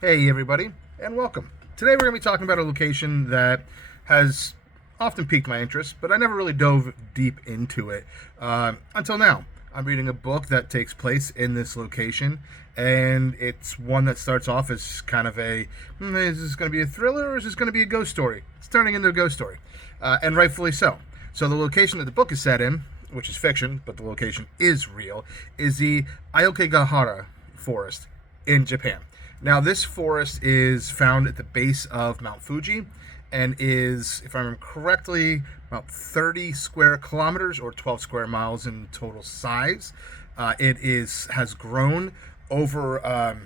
Hey everybody, and welcome. Today we're going to be talking about a location that has often piqued my interest, but I never really dove deep into it until now. I'm reading a book that takes place in this location, and it's one that starts off as kind of is this going to be a thriller or is this going to be a ghost story? It's turning into a ghost story, and rightfully so. So the location that the book is set in, which is fiction, but the location is real, is the Aokigahara forest in Japan. Now, this forest is found at the base of Mount Fuji and is, if I remember correctly, about 30 square kilometers or 12 square miles in total size. Has grown over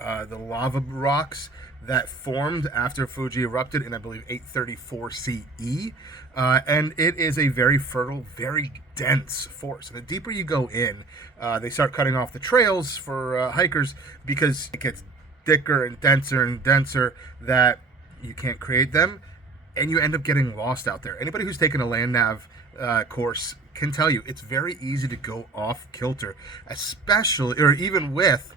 the lava rocks that formed after Fuji erupted in, I believe, 834 CE. And it is a very fertile, very dense forest. And the deeper you go in, they start cutting off the trails for hikers because it gets thicker and denser that you can't create them, and you end up getting lost out there. Anybody who's taken a land nav course can tell you it's very easy to go off kilter, especially or even with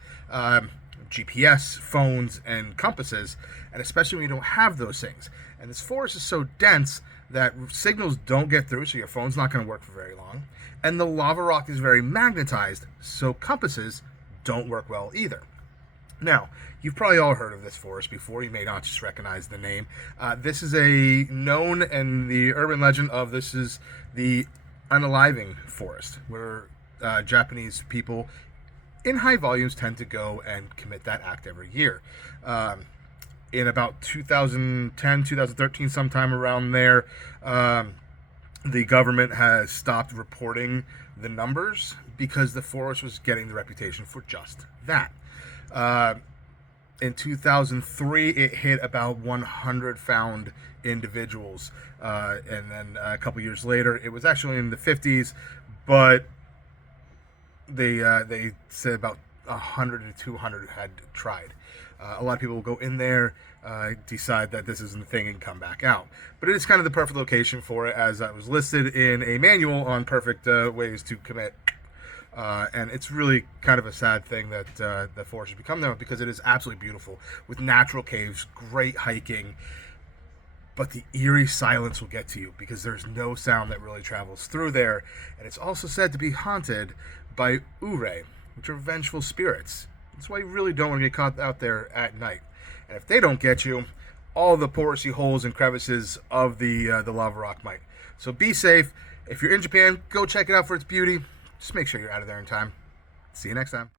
GPS, phones, and compasses, and especially when you don't have those things. And this forest is so dense that signals don't get through, so your phone's not going to work for very long. And the lava rock is very magnetized, so compasses don't work well either. Now, you've probably all heard of this forest before. You may not just recognize the name. This is a known and the urban legend of this is the unaliving forest, where Japanese people in high volumes tend to go and commit that act every year. In about 2010, 2013, sometime around there, the government has stopped reporting the numbers because the forest was getting the reputation for just that. In 2003, it hit about 100 found individuals, and then a couple years later, it was actually in the 50s, but they said about 100 to 200 had tried. A lot of people will go in there, decide that this isn't the thing, and come back out. But it is kind of the perfect location for it, as that was listed in a manual on perfect ways to commit. And it's really kind of a sad thing that the forest has become there, because it is absolutely beautiful with natural caves, great hiking, but the eerie silence will get to you because there's no sound that really travels through there. And it's also said to be haunted by ure, which are vengeful spirits. That's why you really don't want to get caught out there at night. And if they don't get you, all the porosity holes and crevices of the lava rock might. So be safe. If you're in Japan, go check it out for its beauty. Just make sure you're out of there in time. See you next time.